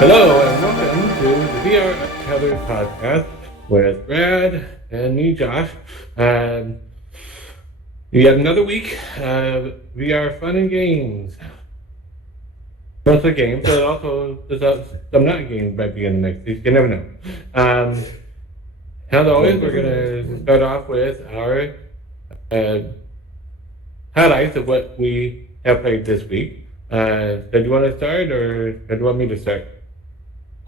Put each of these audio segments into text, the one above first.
Hello and welcome to the VR Untethered podcast with Brad and me, Josh. We have another week of VR fun and games. Mostly games, but also there's some not games might be in the next week. You never know. As always, we're going to start off with our uh, highlights of what we have played this week. Do you want to start or do you want me to start?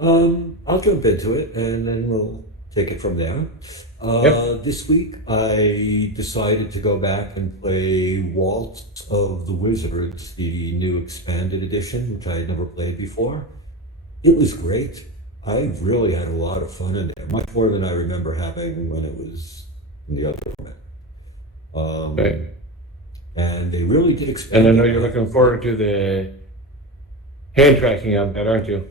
I'll jump into it and then we'll take it from there. Yep. This week I decided to go back and play Waltz of the Wizards, the new expanded edition, which I had never played before. It was great. I really had a lot of fun in there, much more than I remember having when it was in the other format. Right. And they really did expand And I know it. you're looking forward to the hand tracking on that, aren't you?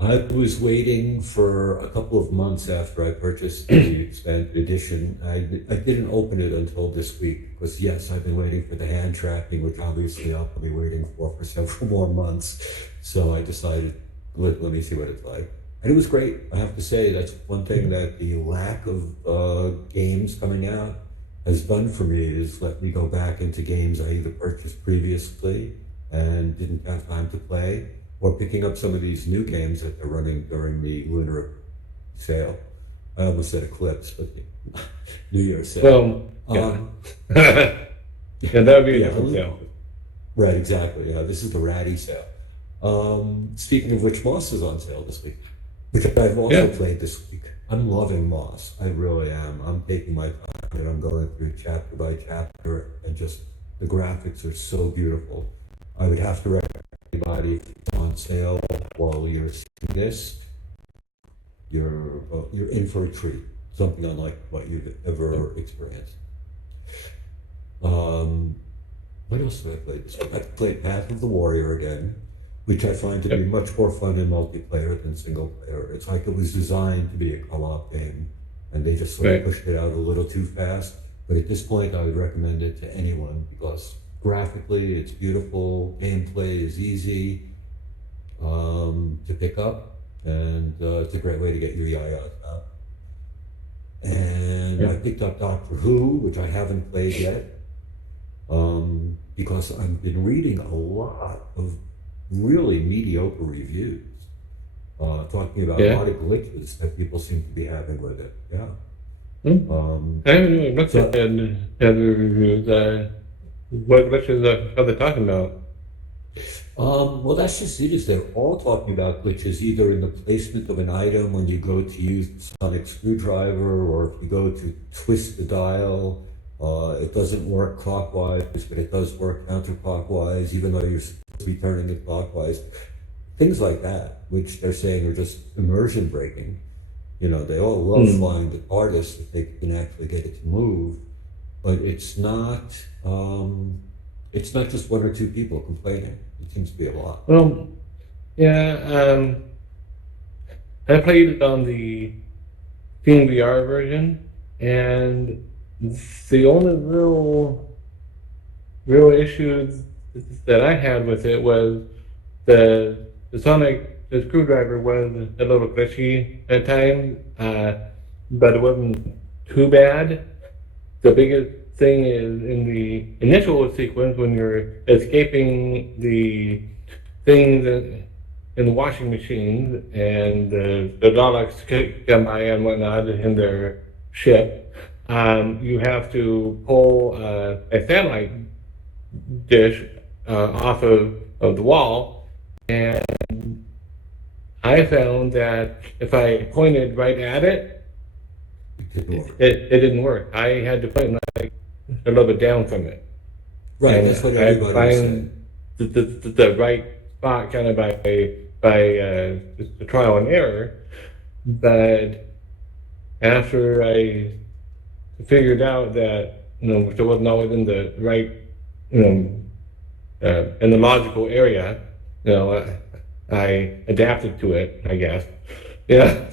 I was waiting for a couple of months after I purchased the expanded edition. I didn't open it until this week because, yes, I've been waiting for the hand tracking, which obviously I'll be waiting for several more months. So I decided, let me see what it's like. And it was great. I have to say, that's one thing that the lack of games coming out has done for me, is let me go back into games I either purchased previously and didn't have time to play, or picking up some of these new games that they're running during the lunar sale. I almost said eclipse, but New Year's sale. Well, yeah. Yeah, that would be a Yeah, different sale. right, exactly. Yeah, this is the ratty sale. Speaking of which, Moss is on sale this week, which I've also Yeah. played this week. I'm loving Moss. I really am. I'm taking my time and I'm going through chapter by chapter, and just the graphics are so beautiful. I would have to recommend anybody, if it's on sale while you're seeing this, you're in for a treat. Something unlike what you've ever experienced. What else did I play this week? I played Path of the Warrior again, which I find to be Yep. much more fun in multiplayer than single player. It's like it was designed to be a co-op game, and they just sort of Right. pushed it out a little too fast. But at this point, I would recommend it to anyone because graphically it's beautiful, gameplay is easy to pick up, and it's a great way to get your yayas out. And I Yep. picked up Doctor Who, which I haven't played yet, because I've been reading a lot of really mediocre reviews, talking about a Yeah. lot of glitches that people seem to be having with it. Yeah. Hmm. I haven't really looked So at the reviews. What are they talking about? Well, that's just it. Is they're all talking about glitches, either in the placement of an item when you go to use the sonic screwdriver, or if you go to twist the dial, it doesn't work clockwise, but it does work counterclockwise, even though you're supposed to be turning it clockwise. Things like that, which they're saying are just immersion breaking. You know, they all love Hmm. flying the TARDIS if they can actually get it to move, but it's not just one or two people complaining. It seems to be a lot. Well, yeah. I played it on the Steam VR version, and the only real issues that I had with it was the screwdriver was a little glitchy at times, but it wasn't too bad. The biggest thing is in the initial sequence when you're escaping the things in the washing machines and the Daleks come by and whatnot in their ship. You have to pull a satellite dish off of the wall, and I found that if I pointed right at it, It didn't work. it didn't work. I had to point like a little bit down from it, Right, and that's what I had to everybody was saying. find the right spot kind of by just the trial and error. But after I figured out that which I wasn't always in the right you know in the logical area, I adapted to it, I guess. Yeah.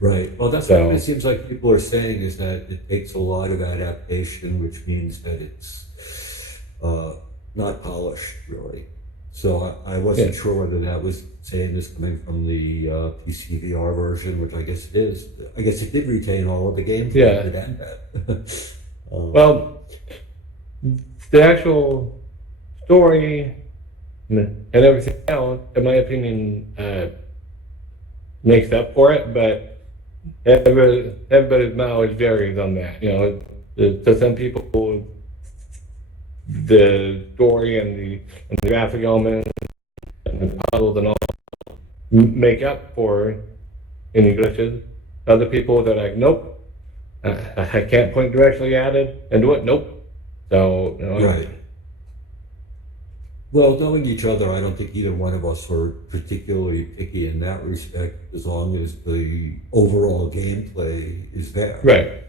Right. Well, that's what it So seems like people are saying, is that it takes a lot of adaptation, which means that it's not polished, really. So I wasn't sure whether that was saying this coming from the PC VR version, which I guess it is. I guess it did retain all of the gameplay. Yeah. Good and bad. Well, the actual story and everything else, in my opinion, makes up for it, but everybody's mileage varies on that. You know, to some people, the story and the graphic elements and the puzzles and all make up for any glitches. Other people, they're like, nope, I can't point directly at it and do it. Nope. So, you know, Right. Well, knowing each other, I don't think either one of us were particularly picky in that respect, as long as the overall gameplay is there. right.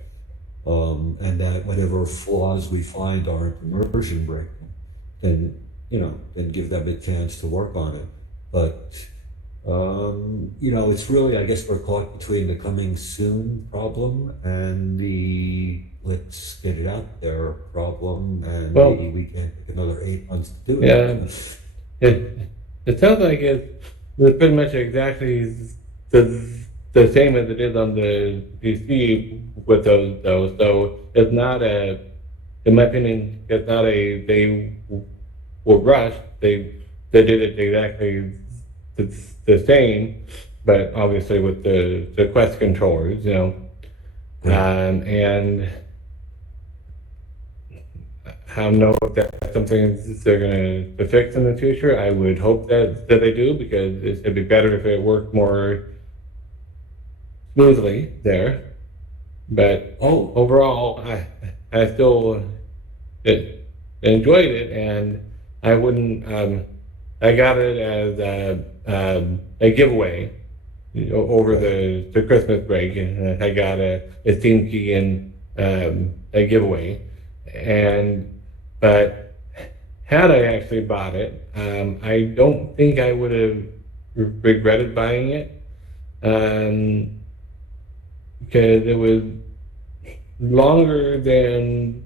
And that whatever flaws we find aren't immersion breaking, then, then give them a chance to work on it. But, it's really, I guess we're caught between the coming soon problem and the let's get it out there problem, and Well, maybe we can take another 8 months to do it. Yeah, it sounds like it's pretty much exactly the same as it is on the PC with those though. So it's not in my opinion, it's not they were rushed. They did it exactly the same, but obviously with the Quest controllers, and I don't know if that's something they're going to fix in the future. I would hope that they do, because it'd be better if it worked more smoothly there. But overall, I still enjoyed it, and I wouldn't. I got it as a giveaway over the Christmas break, and I got a Steam key and a giveaway. But had I actually bought it, I don't think I would have regretted buying it, because it was longer than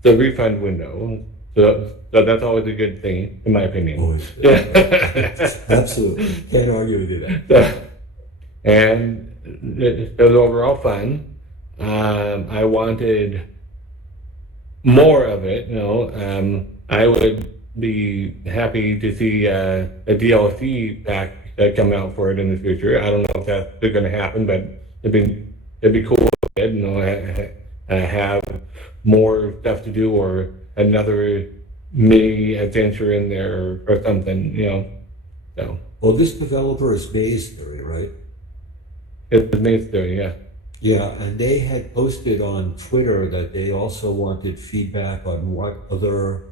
the refund window. So that's always a good thing, in my opinion. Always. Absolutely. Can't argue with you there. And it was overall fun. I wanted more of it, I would be happy to see a DLC pack come out for it in the future. I don't know if that's going to happen, but it'd be cool if it did, have more stuff to do, or another mini adventure in there, or something, So Well, this developer is Maze Theory, right? it's a nice story, yeah. Yeah, and they had posted on Twitter that they also wanted feedback on what other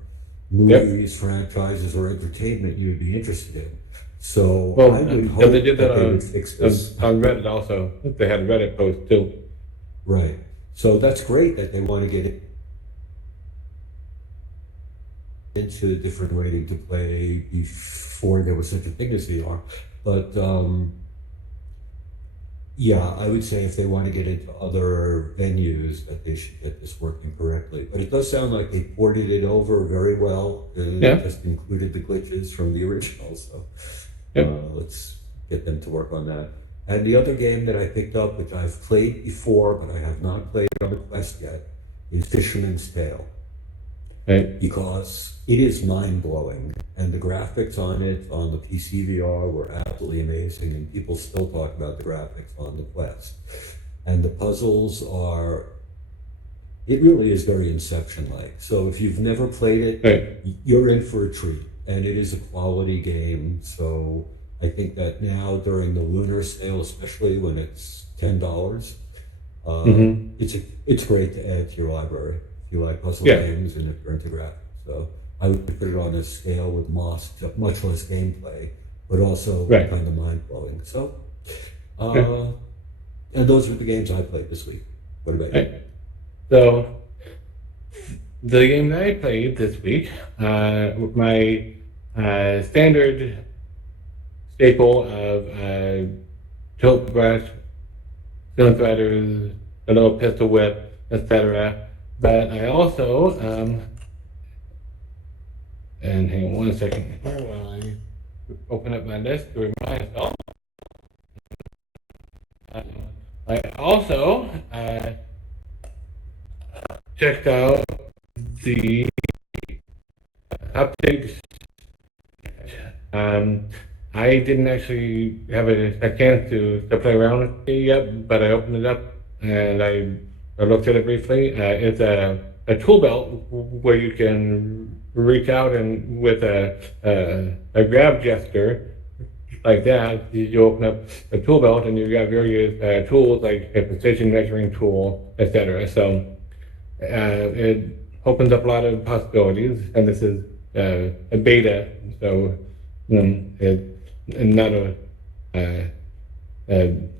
movies, franchises, or entertainment you'd be interested in. So I would hope they did that they would fix this. on Reddit also. They had a Reddit post too. Right. So that's great that they want to get it into a different rating to play before there was such a thing as VR. But yeah, I would say if they want to get into other venues, that they should get this working correctly. But it does sound like they ported it over very well, and just included the glitches from the original. So let's get them to work on that. And the other game that I picked up, which I've played before, but I have not played on the Quest yet, is Fisherman's Tale. Right. Because it is mind-blowing, and the graphics on it on the PC VR were absolutely amazing, and people still talk about the graphics on the Quest. And the puzzles it really is very Inception-like. So if you've never played it, you're in for a treat, and it is a quality game. So I think that now during the Lunar sale, especially when it's $10, it's great to add to your library. If you like puzzle games and if you're into graphics. So I would put it on a scale with Moss, much less gameplay, but also kind of mind-blowing. So, and those were the games I played this week. What about you? So, the game that I played this week, my standard staple of tilt brush, cylinder threaders, a little pistol whip, etc. But I also And hang on one second here while I open up my list to remind myself. Uh, I also checked out the updates. Um, I didn't actually have a chance to play around with it yet, but I opened it up and I looked at it briefly. It's a tool belt where you can reach out and with a grab gesture like that, you open up a tool belt and you've got various tools like a precision measuring tool, etc. So it opens up a lot of possibilities, and this is a beta, so it's not a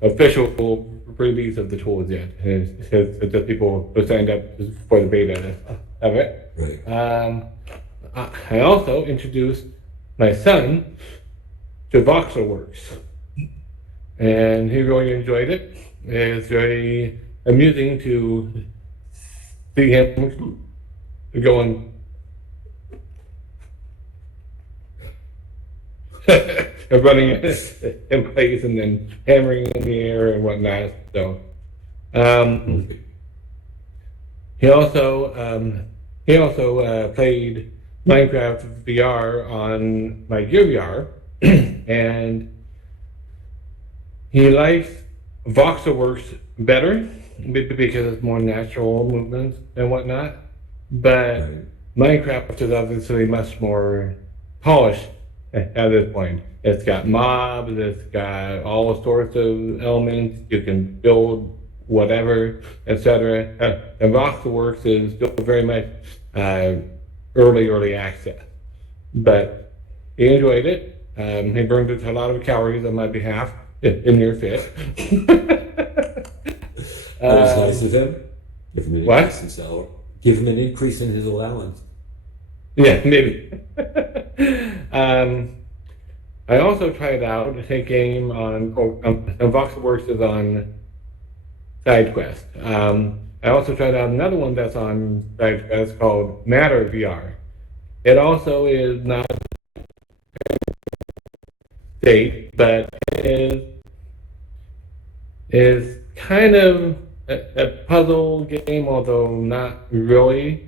official release of the tools yet. It's just people who signed up for the beta of it. Right. I also introduced my son to Voxelworks, and he really enjoyed it. It's very amusing to see him going and running in place and then hammering in the air and whatnot. So he also played Minecraft VR on my Gear VR, and he likes Voxelworks better because it's more natural movements and whatnot. But Right. Minecraft is obviously much more polished at this point. It's got mobs, it's got all sorts of elements. You can build whatever, etc. And Voxelworks is still very much early access. But he enjoyed it. He burned a lot of calories on my behalf in your fit. That was nice of him. Give him an What? increase in salary. Give him an increase in his allowance. Yeah, maybe. I also tried out a game on Voxelworks is on SideQuest. I also tried out another one that's on SideQuest called Matter VR. It also is not state, but is kind of a puzzle game, although not really.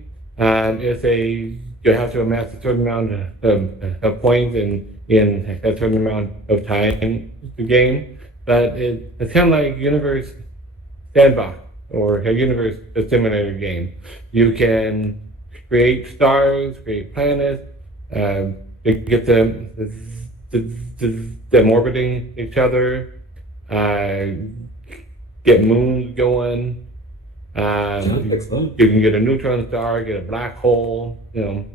You have to amass a certain amount of points in a certain amount of time to game, but it's kind of like Universe Sandbox or a Universe Simulator game. You can create stars, create planets, get them orbiting each other, get moons going. Sounds like fun. You can get a neutron star, get a black hole, and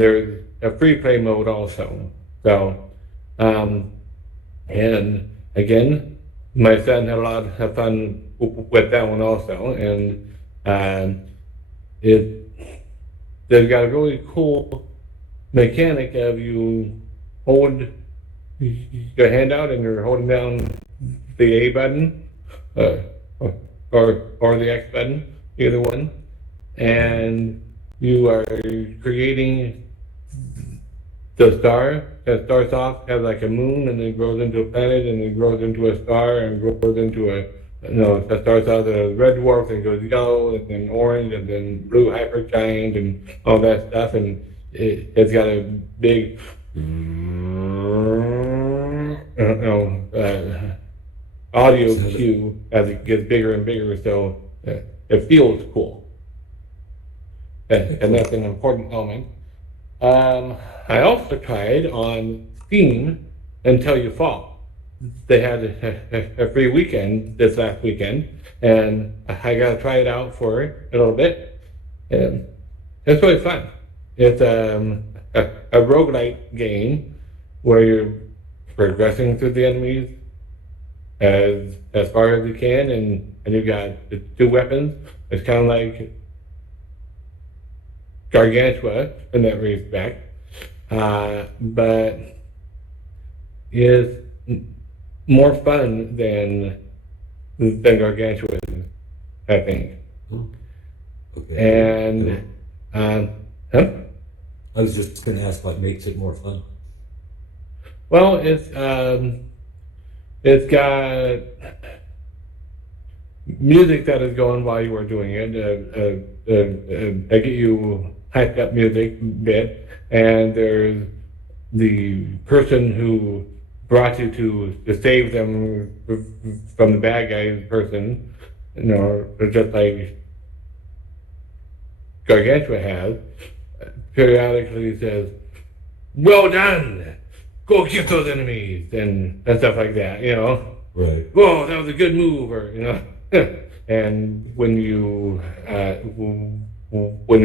there's a free play mode also. So, and again, my son had a lot of fun with that one also, and they've got a really cool mechanic of you hold your hand out and you're holding down the A button, or the X button, either one, and you are creating the star that starts off as like a moon and then grows into a planet and then grows into a star and grows into that starts out as a red dwarf and goes yellow and then orange and then blue hypergiant and all that stuff, and it's got a big audio cue as it gets bigger and bigger, so it feels cool. And that's an important element. I also tried on Steam Until You Fall. They had a free weekend this last weekend, and I got to try it out for a little bit. And it's really fun. It's a roguelike game where you're progressing through the enemies as far as you can, and you've got the two weapons. It's kind of like Gargantua in that respect, but is more fun than Gargantua is, I think. Oh, okay. And huh? I was just going to ask what makes it more fun. Well, it's got music that is going while you are doing it. They get you hyped up music bit, and there's the person who brought you to save them from the bad guy person. Just like Gargantua has, periodically says, "Well done, go get those enemies," and stuff like that. Right. "Whoa, that was a good move," or and when you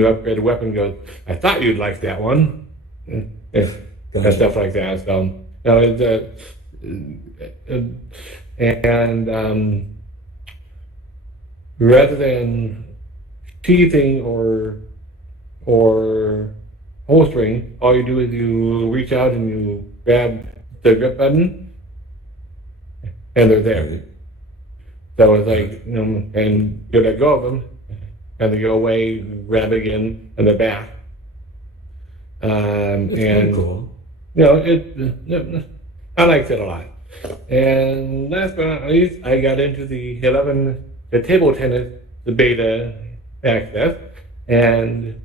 upgrade a weapon, goes, "I thought you'd like that one," and stuff like that. So, and rather than teething or holstering, all you do is you reach out and you grab the grip button, and they're there. So it's like, and you let go of them, and they go away, grab again, and they're back. It's cool. I liked it a lot. And last but not least, I got into the table tennis, the beta access, and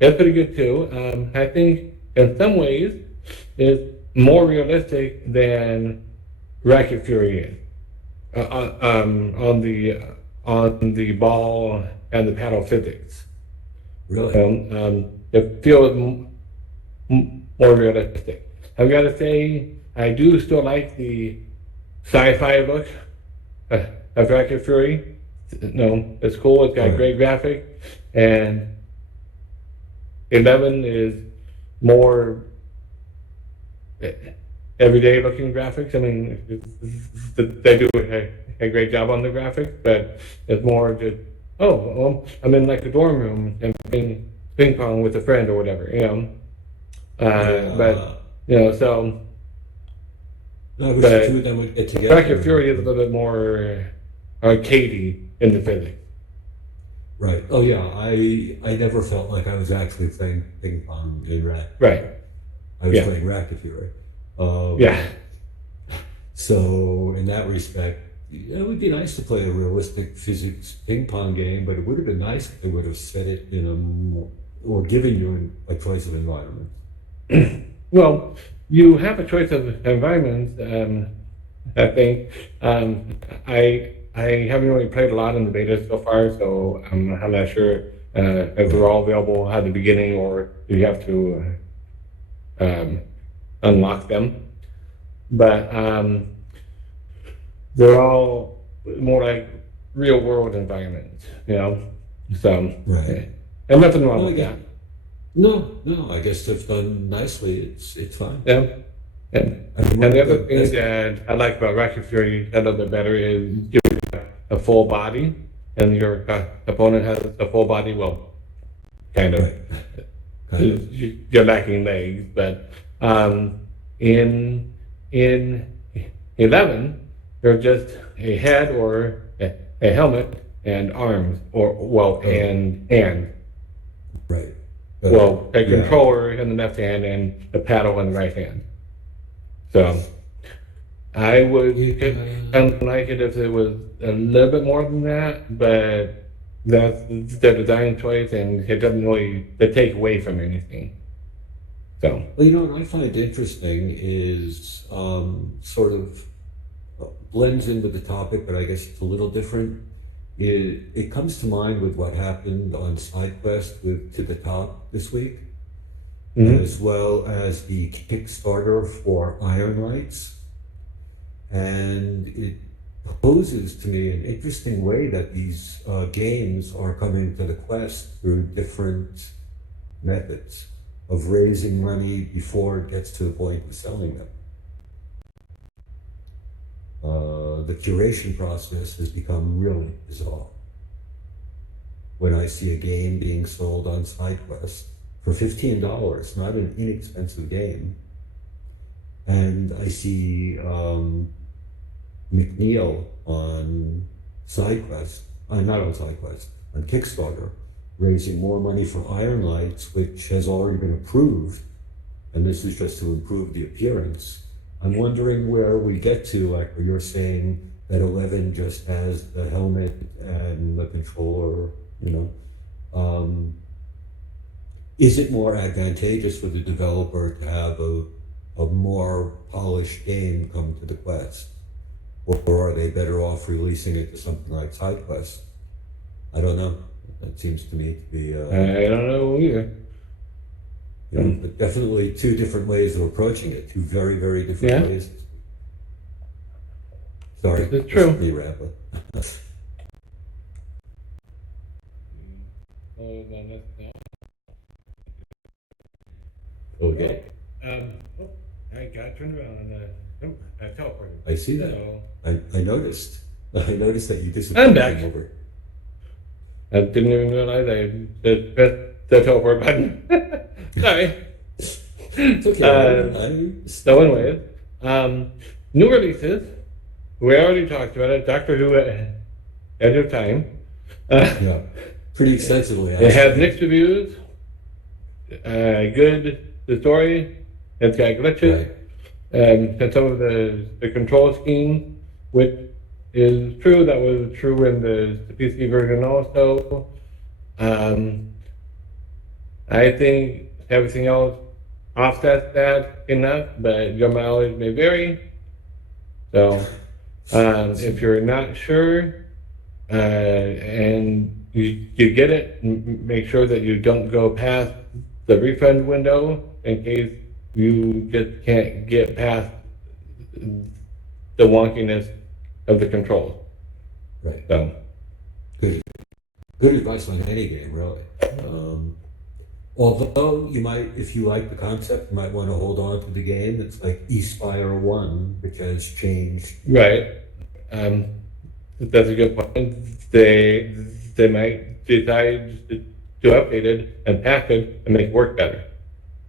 it's pretty good too. I think in some ways it's more realistic than Racket Fury is. On the ball and the paddle physics. Really? It feels more realistic. I've got to say, I do still like the sci-fi look of Racket Fury. It's cool. It's got great graphics, and 11 is more everyday looking graphics. I mean, they do a great job on the graphics, but it's more just, I'm in like the dorm room and playing ping pong with a friend or whatever, but so. I wish the two of them would get together. Racket Fury is a little bit more arcadey in the physics. Right. Oh yeah. I never felt like I was actually playing ping pong in Racket. Right. I was playing Racket Fury. So in that respect, it would be nice to play a realistic physics ping pong game, but it would have been nice if they would have set it or given you a choice of environment. Well, you have a choice of environments. I think I haven't really played a lot in the beta so far, so I'm not sure if they're all available at the beginning or you have to unlock them. But they're all more like real world environments, So and nothing wrong with that. No, I guess they've done nicely. It's fine. Yeah. And the other thing that I like about Racket Fury a little bit better is you have a full body, and your opponent has a full body. Well, kind of. You're lacking legs, but in 11, they're just a head or a helmet and arms, and right. A controller in the left hand and a paddle in the right hand. So I would kind of like it if it was a little bit more than that, but that's the design choice, and it doesn't really take away from anything. So. Well, what I find interesting is sort of blends in with the topic, but I guess it's a little different. It comes to mind with what happened on SideQuest with To the Top this week, as well as the Kickstarter for Iron Lights. And it poses to me an interesting way that these games are coming to the Quest through different methods of raising money before it gets to the point of selling them. The curation process has become really bizarre. When I see a game being sold on SideQuest for $15, not an inexpensive game, and I see Mikael on SideQuest, not on SideQuest, on Kickstarter, raising more money for Iron Lights, which has already been approved, and this is just to improve the appearance. I'm wondering where we get to, like where you're saying that 11 just has the helmet and the controller, you know. Is it more advantageous for the developer to have a more polished game come to the Quest? Or are they better off releasing it to something like SideQuest? I don't know. That seems to me to be... I don't know either. you know, but definitely two different ways of approaching it, two very, very different ways. Sorry, it's true. Me rambling. Okay. I got turned around and I teleported. I see that. So, I noticed. I noticed that you disappeared. I'm back. Over. I didn't even realize I pressed the teleport button. Sorry. It's okay. So anyways, new releases. We already talked about it. Doctor Who Edge of Time. Yeah, pretty extensively. It has mixed reviews. Good. The story. It's got glitches. Right. And some of the control scheme, which is true, that was true in the PC version also. I think everything else offsets that enough, but your mileage may vary. So if you're not sure and you get it, make sure that you don't go past the refund window in case you just can't get past the wonkiness of the controls. Right. So Good advice on any game, really. Although you might, if you like the concept, you might want to hold on to the game. It's like eSpire 1, which has changed. right. That's a good point. They might decide to update it and patch it and make it work better.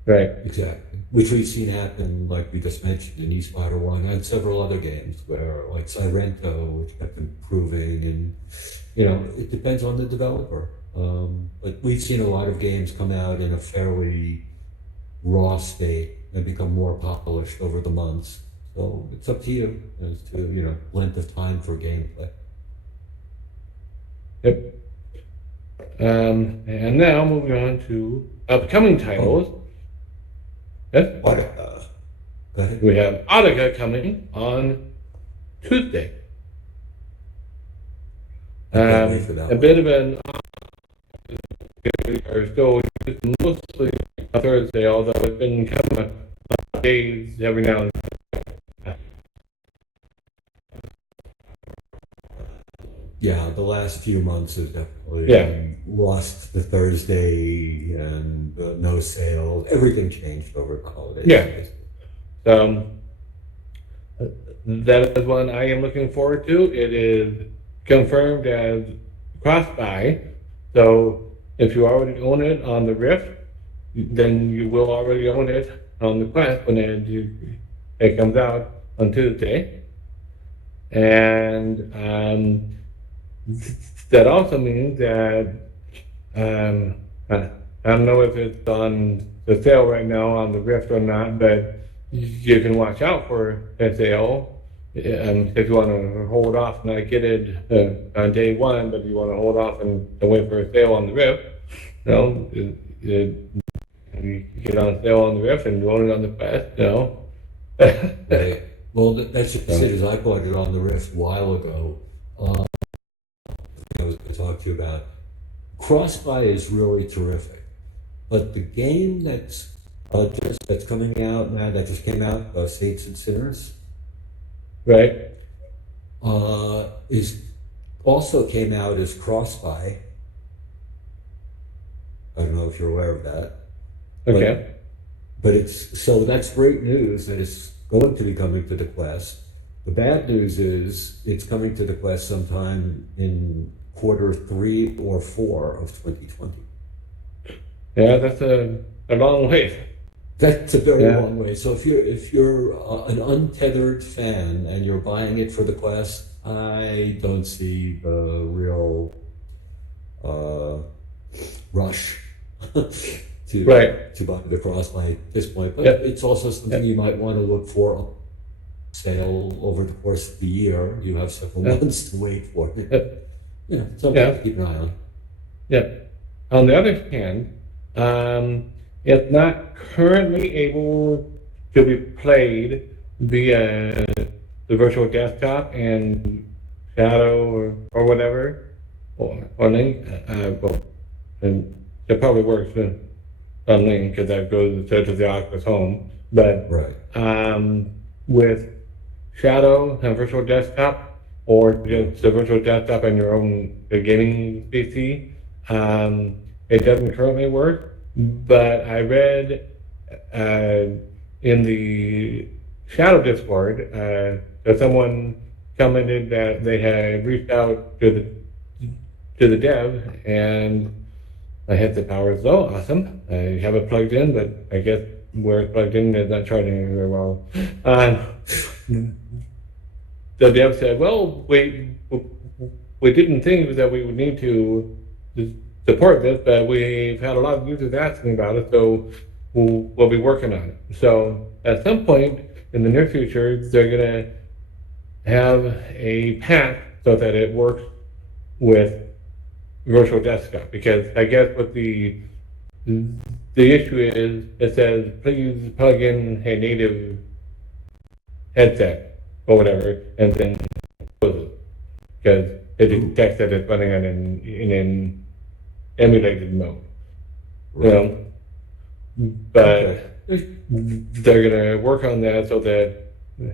Right. Exactly. Which we've seen happen, like we just mentioned, in eSpire 1 and several other games where, like Sirento, which kept improving, and, you know, it depends on the developer. But we've seen a lot of games come out in a fairly raw state and become more polished over the months. So it's up to you as to, you know, length of time for gameplay. Yep. And now moving on to upcoming titles. Yes? Audica. Go ahead. We have Audica coming on Tuesday. can't wait for that A one. bit of an are still used mostly on Thursday, although it's been kind of days every now and then. Yeah, the last few months have definitely lost the Thursday and the no sale. Everything changed over the holidays. Yeah. That is one I am looking forward to. It is confirmed as cross-buy, so if you already own it on the Rift, then you will already own it on the Quest when it comes out on Tuesday. And that also means that I don't know if it's on the sale right now on the Rift or not, but you can watch out for a sale if you want to hold off and not get it on day one, but you want to hold off and wait for a sale on the Rift. You know, you get on sale on the Rift and you own it on the Quest. You know. Right. Well, that's just it. As I bought it on the Rift a while ago. I was going to talk to you about. Cross-buy is really terrific, but the game that's coming out now, that just came out, Saints and Sinners, Right. is also came out as cross-buy. I don't know if you're aware of that. Okay. But that's great news that it's going to be coming to the Quest. The bad news is it's coming to the Quest sometime in quarter 3 or 4 of 2020. Yeah, that's a long way. That's a very long way. So if you're an Untethered fan and you're buying it for the Quest, I don't see the real rush to Right. to buy the Crosslight at this point. But Yep. it's also something you might want to look for sale over the course of the year. You have several Yep. months to wait for it. Yep. Yeah, something Yeah. to keep an eye on. Yeah. On the other hand, it's not currently able to be played via the virtual desktop and Shadow or whatever, or Link. Well, and it probably works on Link because that goes to the Oculus Home. But Right. with Shadow and virtual desktop, or just the virtual desktop on your own gaming PC, it doesn't currently work. But I read in the Shadow Discord that someone commented that they had reached out to the dev, and I hit the power is low. Awesome. I have it plugged in, but I guess where it's plugged in is not charging very well. The dev said, "Well, we didn't think that we would need to support this, but we've had a lot of users asking about it, so we'll be working on it." So at some point in the near future, they're gonna have a patch so that it works with virtual desktop, because I guess what the issue is, it says please plug in a native headset or whatever, and then close it, because it detects that it's running on in an emulated mode. You know, but they're gonna work on that so that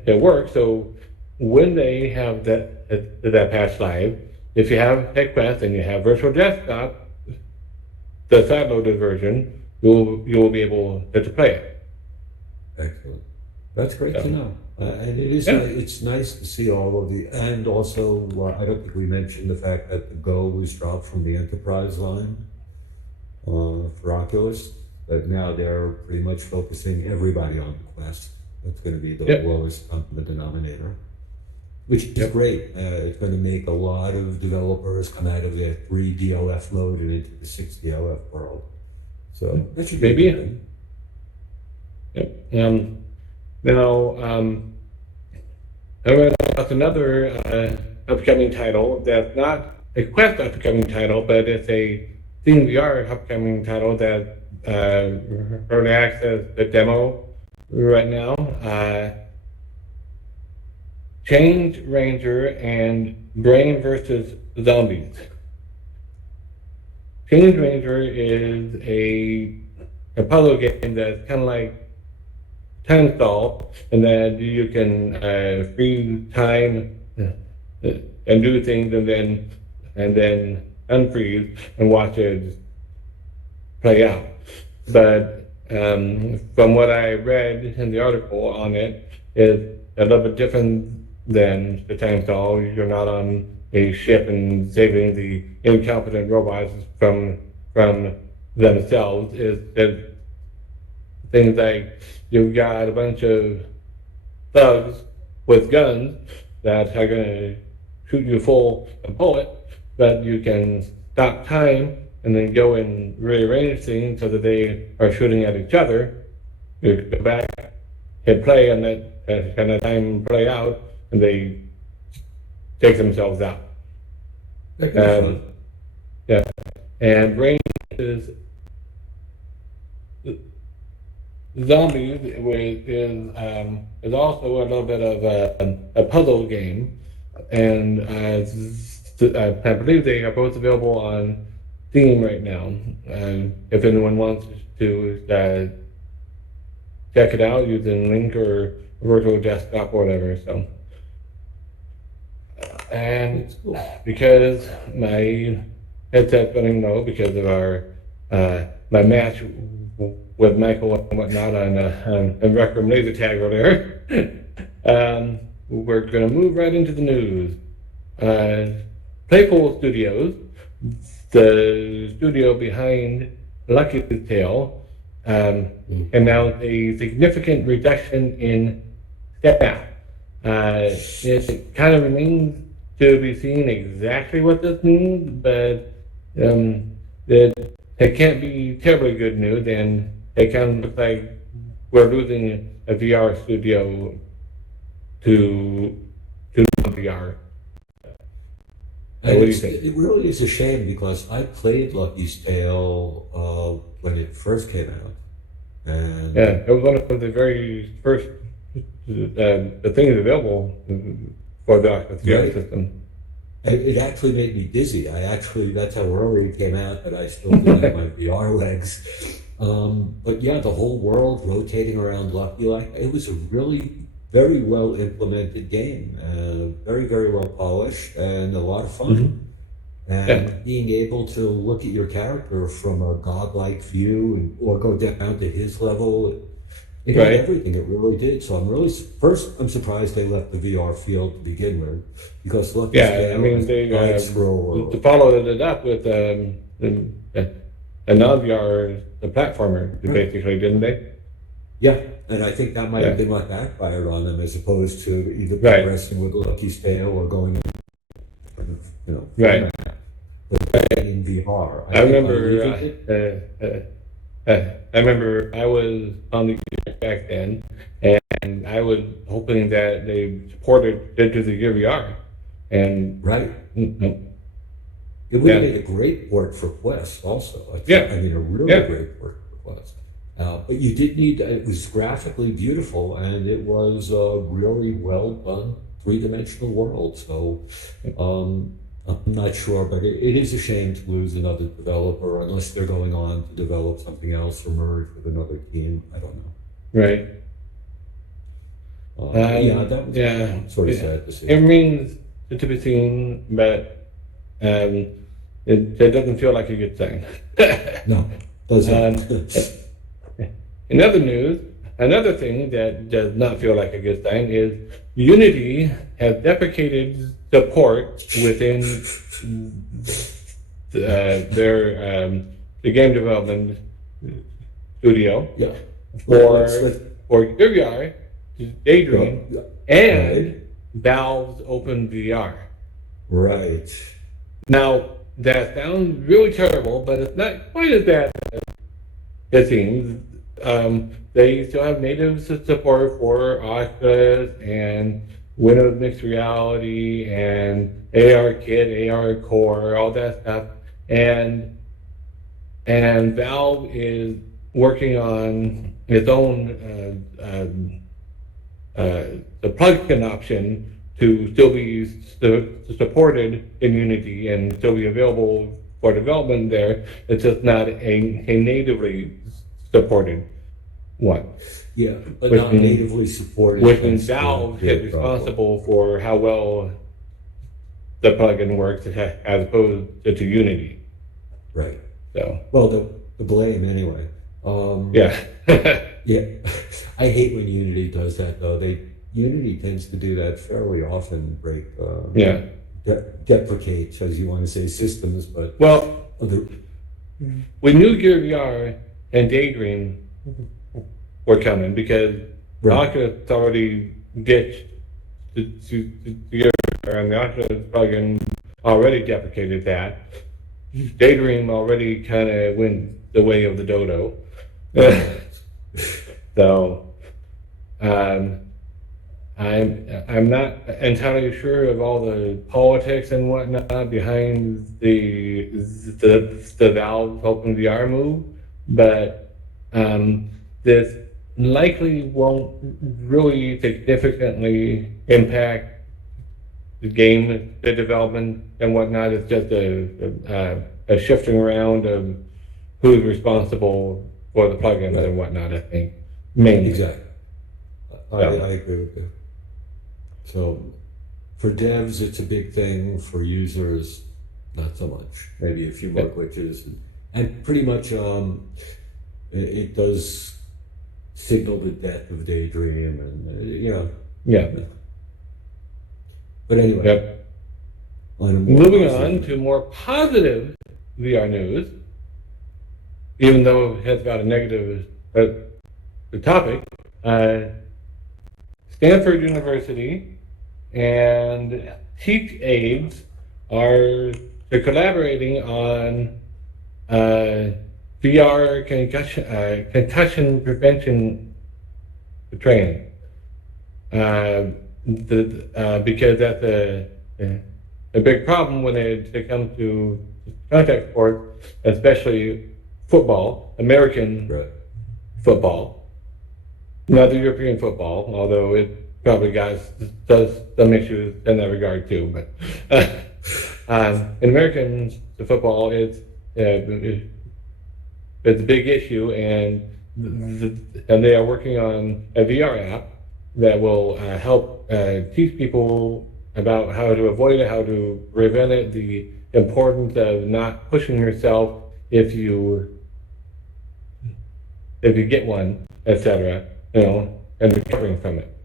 it works. So when they have that patch live, if you have SideQuest and you have virtual desktop, the sideloaded version, you will be able to play it. Excellent. That's great to So, know. And it is Yeah. it's nice to see all of the, and also I don't think we mentioned the fact that the Go was dropped from the enterprise line for Oculus, but now they're pretty much focusing everybody on the Quest. That's going to be the Yep. lowest common denominator, which is Yep. great. It's going to make a lot of developers come out of their 3 DLF mode and into the 6 DLF world. So that should be Maybe. a good thing. Yep. Now, I read about another upcoming title that's not a Quest upcoming title, but it's a ThinkVR upcoming title that early access the demo right now. Change Ranger and Brain versus Zombies. Change Ranger is a puzzle game that's kind of like time stall, and then you can freeze time and do things, and then unfreeze and watch it play out. But from what I read in the article on it, is a little bit different than the time stall. You're not on a ship and saving the incompetent robots from themselves. Is things like you've got a bunch of thugs with guns that are going to shoot you full of bullets, but you can stop time and then go and rearrange things so that they are shooting at each other. You go back, hit play, and that kind of time play out, and they take themselves out. That could be fun. Yeah, and Brain is Zombies is also a little bit of a puzzle game, and I believe they are both available on Steam right now. If anyone wants to check it out using Link or virtual desktop or whatever. So, and That's cool. because my headset's running low because of our my match with Mikael and whatnot on Rec Room Laser Tag earlier, we're going to move right into the news. Playful Studios, the studio behind Lucky's Tale, announced a significant reduction in staff. It kind of remains to be seen exactly what this means, but it can't be terribly good news, and it kind of looks like we're losing a VR studio to VR. And What do you think? it really is a shame because I played Lucky's Tale when it first came out. And Yeah, it was one of the very first the things available for the Oculus VR Right. system. it actually made me dizzy. That's how early it came out that I still didn't have my VR legs. But yeah, the whole world rotating around Lucky, like it was a really very well implemented game, very, very well polished and a lot of fun. Mhm. And Yeah, being able to look at your character from a godlike view or go down to his level, it had right. everything. It really did. So I'm surprised they left the VR field to begin with, because Lucky's Yeah, I Tale mean is a they side scroller. to follow it up with a non-VR the platformer Right. basically, didn't they? Yeah, and I think that might have Yeah, been what backfired on them, as opposed to either right, progressing with Lucky's Tale or going, right. format. But in VR, I I remember revisited. I remember I was on the Gear back then, and I was hoping that they supported it to the Gear VR, and Right. mm, It would have yeah, made a great port for Quest also. yeah, I mean, a really yeah, great port for Quest. But you did need, it was graphically beautiful, and it was a really well done three-dimensional world. So I'm not sure, but it is a shame to lose another developer unless they're going on to develop something else or merge with another team. I don't know. right. But yeah, that was Yeah, sort of it, sad to see. it remains to be seen, but it doesn't feel like a good thing. No, does Um, it? in other news, another thing that does not feel like a good thing is Unity has deprecated support within the game development studio Yeah. for Let's, VR, Daydream, right. and Valve's OpenVR. Right. Now, that sounds really terrible, but it's not quite as bad as it seems. They still have native support for Oculus and Windows Mixed Reality and AR Kit, AR Core, all that stuff. And Valve is working on its own the plugin option to still be supported in Unity and still be available for development there. It's just not a natively supported one, Yeah, but which not means, natively supported. which means That's Valve the is big problem. responsible for how well the plugin works as opposed to Unity. Right. So, Well, the blame anyway. yeah. Yeah, I hate when Unity does that though. Unity tends to do that fairly often. Break. Yeah. Deprecates, as you want to say, systems, but Well, other. we knew Gear VR and Daydream were coming because Right. Oculus already ditched the Gear VR, and the Oculus plugin already deprecated that. Daydream already kind of went the way of the dodo. So, I'm not entirely sure of all the politics and whatnot behind the Valve Open VR move, but this likely won't really significantly impact the game, the development and whatnot. It's just a shifting around of who's responsible for the plugin and whatnot, I think, mainly. Exactly. I agree with you. So, for devs, it's a big thing. For users, not so much. Maybe a few more glitches, and pretty much it does signal the death of Daydream, and Yeah. But anyway, Yep. on a more Moving positive- on to more positive VR news, even though it has got a negative the topic, Stanford University and Teach Aids are they're collaborating on VR concussion prevention training. Because that's a big problem when it comes to contact sports, especially football, American Right. football, not the European football, although it probably does some issues in that regard too. But in American football, it's a big issue, and they are working on a VR app that will help teach people about how to avoid it, how to prevent it, the importance of not pushing yourself if you get one, etc. And recovering from it,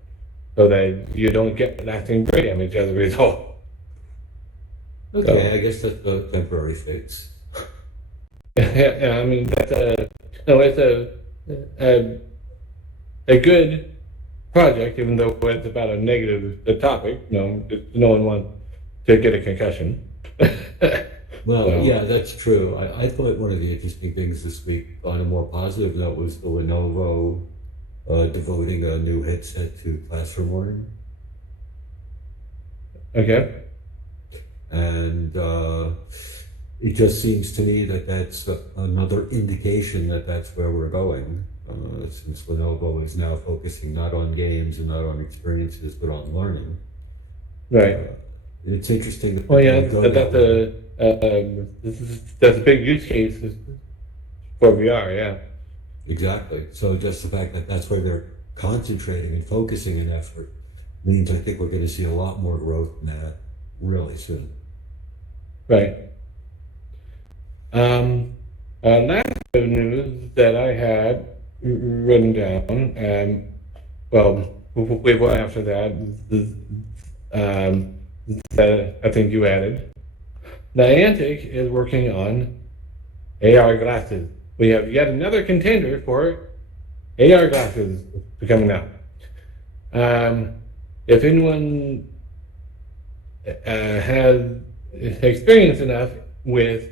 so that you don't get lasting brain damage as a result. Okay, I guess that's a temporary fix. Yeah, I mean it's a good project, even though it's about a negative topic. No one wants to get a concussion. Well, So, yeah, that's true. I thought one of the interesting things this week on a more positive note was the Lenovo devoting a new headset to classroom learning. okay, And it just seems to me that that's another indication that that's where we're going, since Lenovo is now focusing not on games and not on experiences, but on learning. right. It's interesting that Well, yeah, people go that way. that's a big use case for VR. Yeah, Exactly. So just the fact that that's where they're concentrating and focusing an effort means I think we're going to see a lot more growth in that really soon. right. Last bit of news that I had written down, well, we went after that, that I think you added. Niantic is working on AR glasses. We have yet another contender for AR glasses coming out. If anyone has experience enough with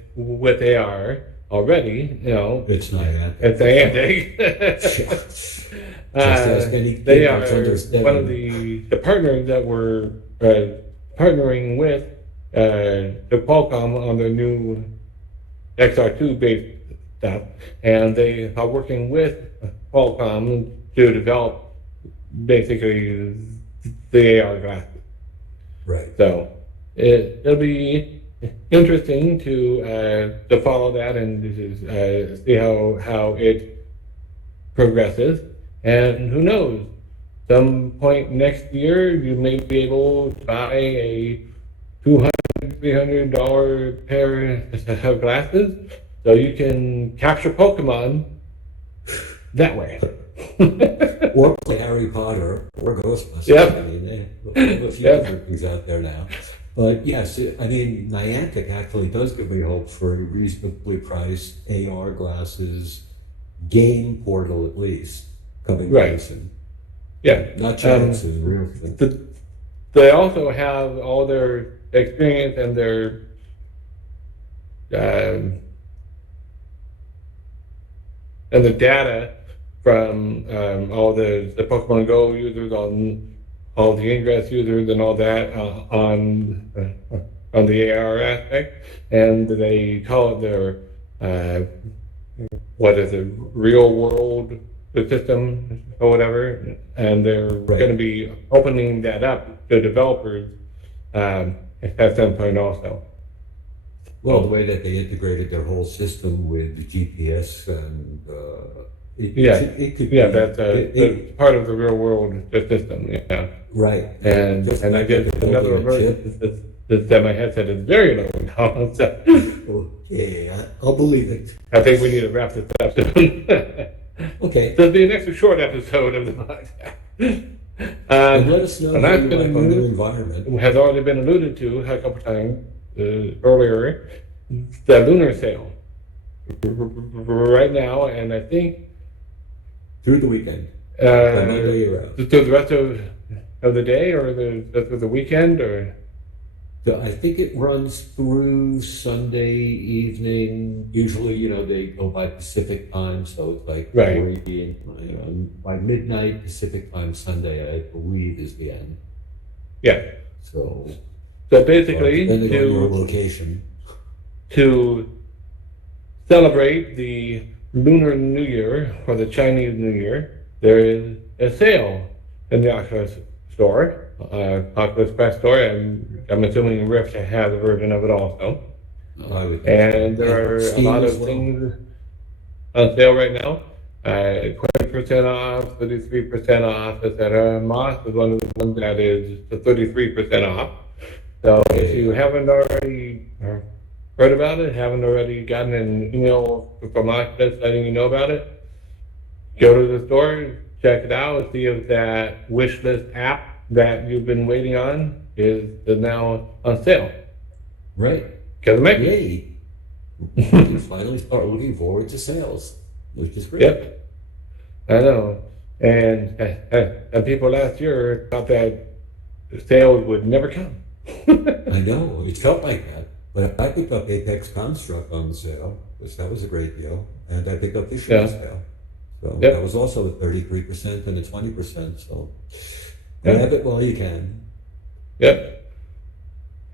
AR already, It's Niantic. it's Niantic. Just ask any They kid are that's under 7. one of the partners that we're partnering with the Qualcomm on their new XR2 based stuff, and they are working with Qualcomm to develop basically the AR glasses. Right. So it'll be interesting to follow that and see how it progresses. And who knows, some point next year you may be able to buy a $200, $300 pair of glasses, so you can capture Pokemon that way. Or play Harry Potter or Ghostbusters. Yep. I mean, they have a few different things out there now. But yes, I mean, Niantic actually does give me hope for a reasonably priced AR glasses game portal, at least, coming very soon. Yeah. Not chances, real thing. They also have all their experience and their and the data from all the Pokemon Go users, all the Ingress users, and all that on the AR aspect, and they call it their what is it, real world system or whatever, and they're going to be opening that up to developers at some point also. Well, the way that they integrated their whole system with GPS and it could be, that's part of the real world system. Yeah, right. And I guess another emergency is that my headset is very low now. So okay, I'll believe it. I think we need to wrap this up soon. Okay. So it'll be an extra short episode of the podcast. And let us know how you like our new environment. Has already been alluded to a couple times earlier, the lunar sale right now, and I think Through the weekend. Monday you're out. through the rest of the day, or the weekend, or I think it runs through Sunday evening. Usually, they go by Pacific time, so it's like Right. 3, by midnight Pacific time Sunday, I believe, is the end. Yeah. So, So basically, depending on your location. to celebrate the Lunar New Year or the Chinese New Year, there is a sale in the Oculus store, Oculus Quest store. I'm assuming Rift has a version of it also. I would think so. And there are a Steam lot as of well. things on sale right now. 20% off, 33% off, etc. Moss is one of the ones that is 33% off. So if you haven't already heard about it, haven't already gotten an email from Oculus letting you know about it, go to the store, check it out, see if that wish list app that you've been waiting on is now on sale. Right. Because make it. Yay. You can finally start looking forward to sales, which is great. Yep. I know. And people last year thought that sales would never come. I know, it felt like that. But I picked up Apex Construct on sale, which that was a great deal. And I picked up this year's sale. So Yep. that was also a 33% and a 20%. So Yep. grab it while you can. Yep.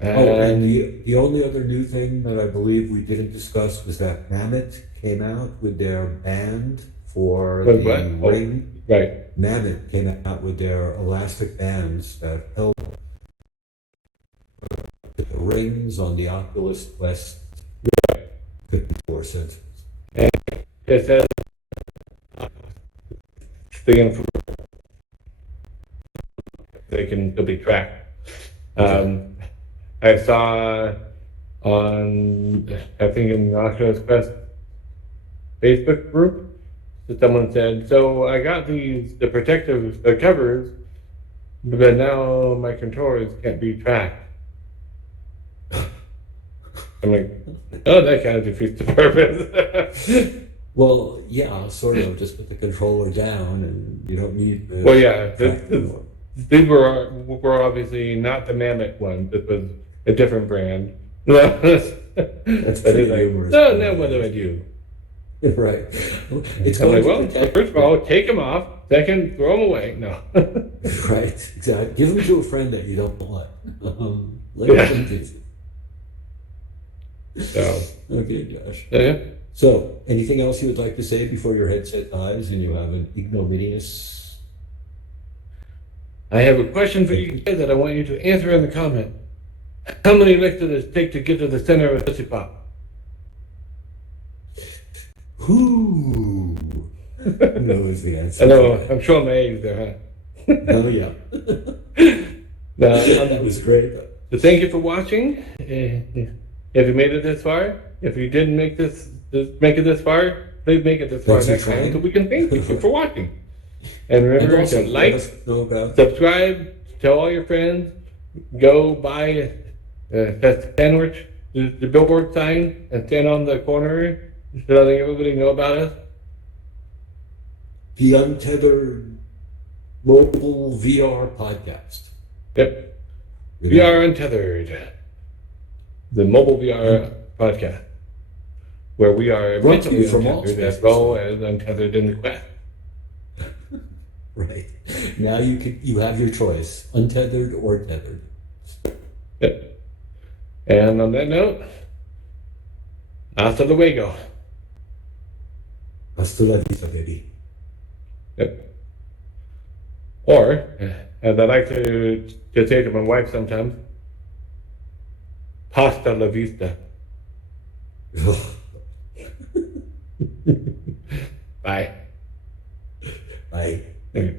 And the only other new thing that I believe we didn't discuss was that Mammoth came out with their band for With the what? ring. Right. Mammoth came out with their elastic bands that held the rings on the Oculus Quest 54 cents. It says the info they can still be tracked. I saw on, I think in the Oculus Quest Facebook group, that someone said, so I got the protective covers, but now my controllers can't be tracked. I'm like, oh, that kind of defeats the purpose. Well, yeah, sort of. Just put the controller down, and you don't need the. Well, yeah, track anymore. these were obviously not the Mammoth ones. This was a different brand. That's pretty humorous. No, now what do I do? Right. It's I'm like, going to well, protect first of all, take them off. Second, throw them away. No. Right, exactly. Give them to a friend that you don't want. Let them use it. So, Okay, Josh. yeah. So, anything else you would like to say before your headset dies and you have an ignominious? I have a question for you guys that I want you to answer in the comment. How many licks does it take to get to the center of a Tootsie Pop? Who knows the answer? I know, I'm showing my age there, huh? Oh, yeah. No, That was great. so thank you for watching. If you made it this far, if you didn't make it this far, please make it this far Thanks for next time trying. so we can thank you for watching. And remember And also, to let like, us know about subscribe, tell all your friends, go buy that sandwich, the billboard sign, and stand on the corner so letting everybody know about us. the Untethered Mobile VR podcast. Yep. VR Untethered, the mobile VR podcast, where we are Brought to you mentally from all untethered as spaces. well as untethered in the Quest. Right. Now you have your choice, untethered or tethered. Yep. And on that note, hasta luego. Hasta la vista, baby. Yep. Or, as I like to say to my wife sometimes, pasta la vista. Bye. Bye. Okay.